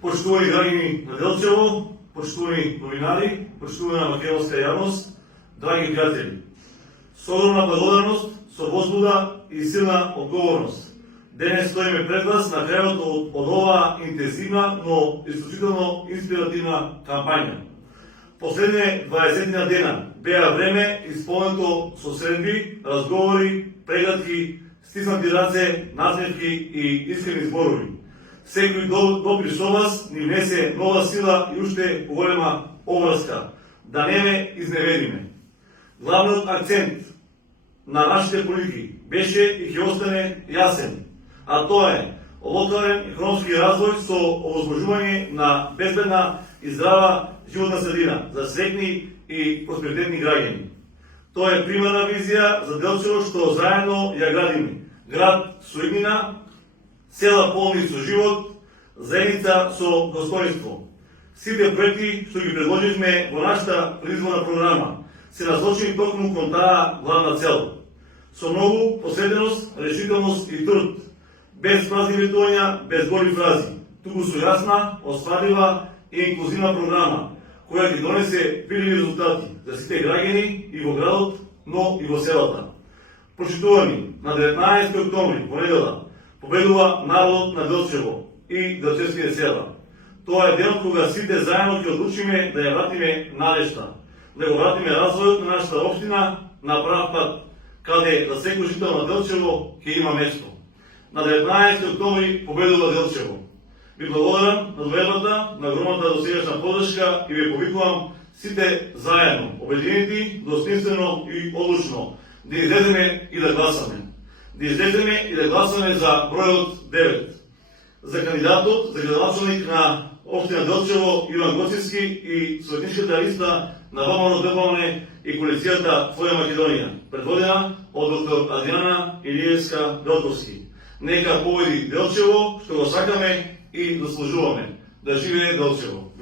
Почитувани граѓани на Делчево, почитувани новинари, почитувана македонска јавност, драги пријатели. Со огромна благодарност, со возбуда и силна одговорност, денес стоиме пред вас на крајот од оваа интензивна, но исклучително инспиративна кампања. Последните 20 дена беа време исполнето со средби, разговори, прегатки, стиснати раце, насмевки и искрени зборови. Секој допир со вас ни внесе нова сила и уште поголема обврска, да не ме изневедиме. Главниот акцент на нашите политики беше и ќе остане јасен, а тоа е локален економски развој со овозможување на безбедна и здрава животна средина за среќни и просперитетни граѓани. Тоа е примерна визија за Делчево што заедно ја градиме. Град со иднина, села полни со живот, заедница со достоинство. Сите проекти што ги предложивме во нашата предизборна програма се насочени токму кон таа главна цел. Со многу посветеност, решителност и труд, без празни ветувања, без голи фрази, туку со јасна, остварлива и инклузивна програма, која ќе донесе видливи резултати за сите граѓани и во градот, но и во селата. Почитувани, на 19 октомври, во недела, победува народот на Делчево и делчевските села. Тоа е ден кога сите заедно ќе одлучиме да ја вратиме надежта, да го вратиме развојот на нашата општина на прав пат, каде за секој жител на Делчево ќе има место. На 19 октомври победува Делчево. Ви благодарам на довербата, на огромната досегашна подршка и ви повикувам сите заедно, обединети, достоинствено и одлучно, да излеземе и да гласаме. Да излеземе и да гласаме за бројот 9. За кандидатот, за градоначалник на општина Делчево Иван Гоцевски и советничката листа на ВМРО-ДПМНЕ и коалицијата Твоја Македонија, предводена од доктор Адриана Илиевска-Белковски. Нека победи Делчево, што го сакаме и заслужуваме. Да живее Делчево.